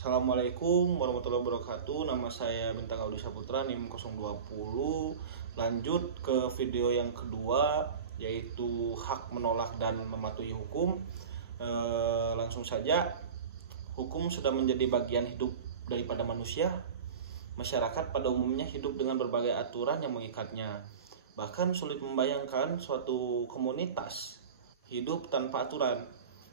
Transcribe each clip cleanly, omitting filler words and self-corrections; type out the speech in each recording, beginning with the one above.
Assalamualaikum warahmatullahi wabarakatuh. Nama saya Bintang Audi Saputra, NIM 020. Lanjut ke video yang kedua, yaitu hak menolak dan mematuhi hukum. Langsung saja, hukum sudah menjadi bagian hidup daripada manusia. Masyarakat pada umumnya hidup dengan berbagai aturan yang mengikatnya. Bahkan sulit membayangkan suatu komunitas hidup tanpa aturan.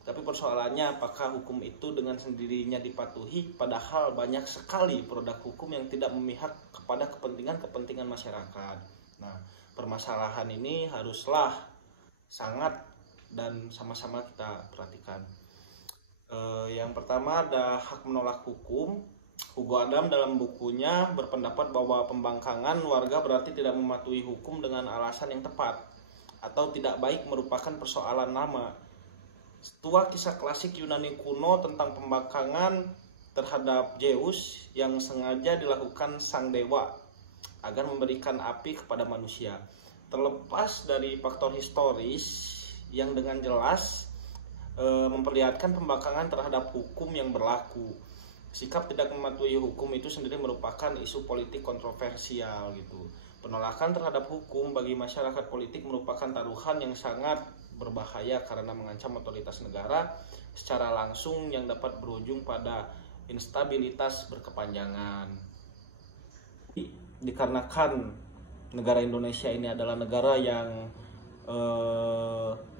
Tapi persoalannya, apakah hukum itu dengan sendirinya dipatuhi, padahal banyak sekali produk hukum yang tidak memihak kepada kepentingan masyarakat. Nah, permasalahan ini haruslah sangat dan sama-sama kita perhatikan. Yang pertama ada hak menolak hukum. Hugo Adam dalam bukunya berpendapat bahwa pembangkangan warga berarti tidak mematuhi hukum dengan alasan yang tepat atau tidak baik merupakan persoalan lama. Setua kisah klasik Yunani kuno tentang pembangkangan terhadap Zeus yang sengaja dilakukan sang dewa agar memberikan api kepada manusia. Terlepas dari faktor historis yang dengan jelas memperlihatkan pembangkangan terhadap hukum yang berlaku. Sikap tidak mematuhi hukum itu sendiri merupakan isu politik kontroversial gitu. Penolakan terhadap hukum bagi masyarakat politik merupakan taruhan yang sangat berbahaya karena mengancam otoritas negara secara langsung yang dapat berujung pada instabilitas berkepanjangan. Dikarenakan negara Indonesia ini adalah negara yang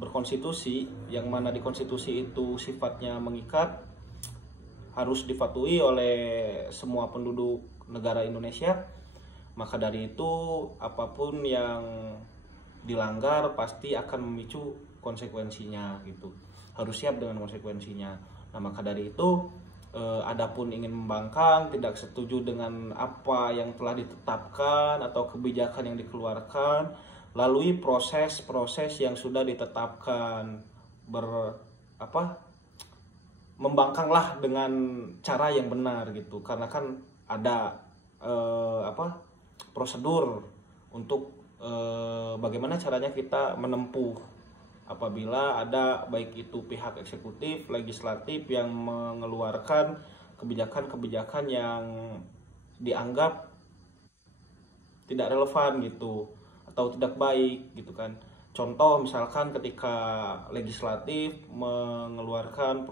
berkonstitusi, yang mana di konstitusi itu sifatnya mengikat, harus dipatuhi oleh semua penduduk negara Indonesia. Maka dari itu apapun yang dilanggar pasti akan memicu konsekuensinya gitu. Harus siap dengan konsekuensinya. Nah, maka dari itu adapun ingin membangkang, tidak setuju dengan apa yang telah ditetapkan atau kebijakan yang dikeluarkan, lalui proses-proses yang sudah ditetapkan. Membangkanglah dengan cara yang benar gitu. Karena kan ada prosedur untuk bagaimana caranya kita menempuh apabila ada baik itu pihak eksekutif, legislatif yang mengeluarkan kebijakan-kebijakan yang dianggap tidak relevan gitu atau tidak baik gitu kan. Contoh misalkan ketika legislatif mengeluarkan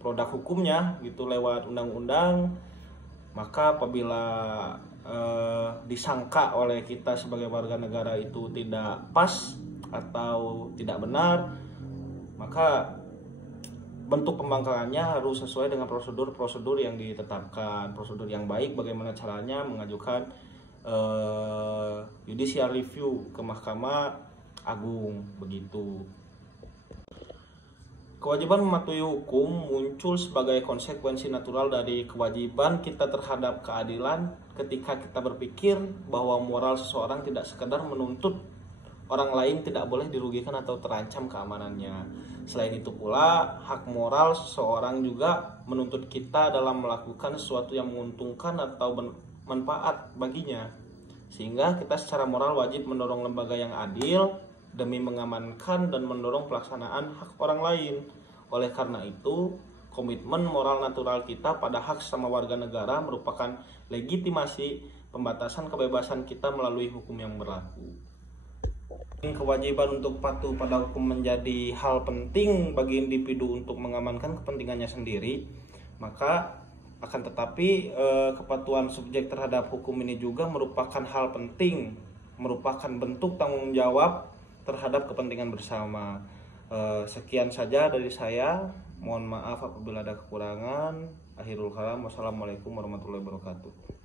produk hukumnya gitu lewat undang-undang, maka apabila disangka oleh kita sebagai warga negara itu tidak pas atau tidak benar, maka bentuk pembangkangannya harus sesuai dengan prosedur yang ditetapkan. Prosedur yang baik bagaimana caranya mengajukan judicial review ke Mahkamah Agung begitu. Kewajiban mematuhi hukum muncul sebagai konsekuensi natural dari kewajiban kita terhadap keadilan ketika kita berpikir bahwa moral seseorang tidak sekedar menuntut orang lain tidak boleh dirugikan atau terancam keamanannya. Selain itu pula, hak moral seseorang juga menuntut kita dalam melakukan sesuatu yang menguntungkan atau bermanfaat baginya. Sehingga kita secara moral wajib mendorong lembaga yang adil demi mengamankan dan mendorong pelaksanaan hak orang lain. Oleh karena itu, komitmen moral natural kita pada hak sama warga negara merupakan legitimasi pembatasan kebebasan kita melalui hukum yang berlaku. Kewajiban untuk patuh pada hukum menjadi hal penting bagi individu untuk mengamankan kepentingannya sendiri, maka akan tetapi kepatuhan subjek terhadap hukum ini juga merupakan hal penting, merupakan bentuk tanggung jawab terhadap kepentingan bersama. Sekian saja dari saya. Mohon maaf apabila ada kekurangan. Akhirul kalam. Wassalamualaikum warahmatullahi wabarakatuh.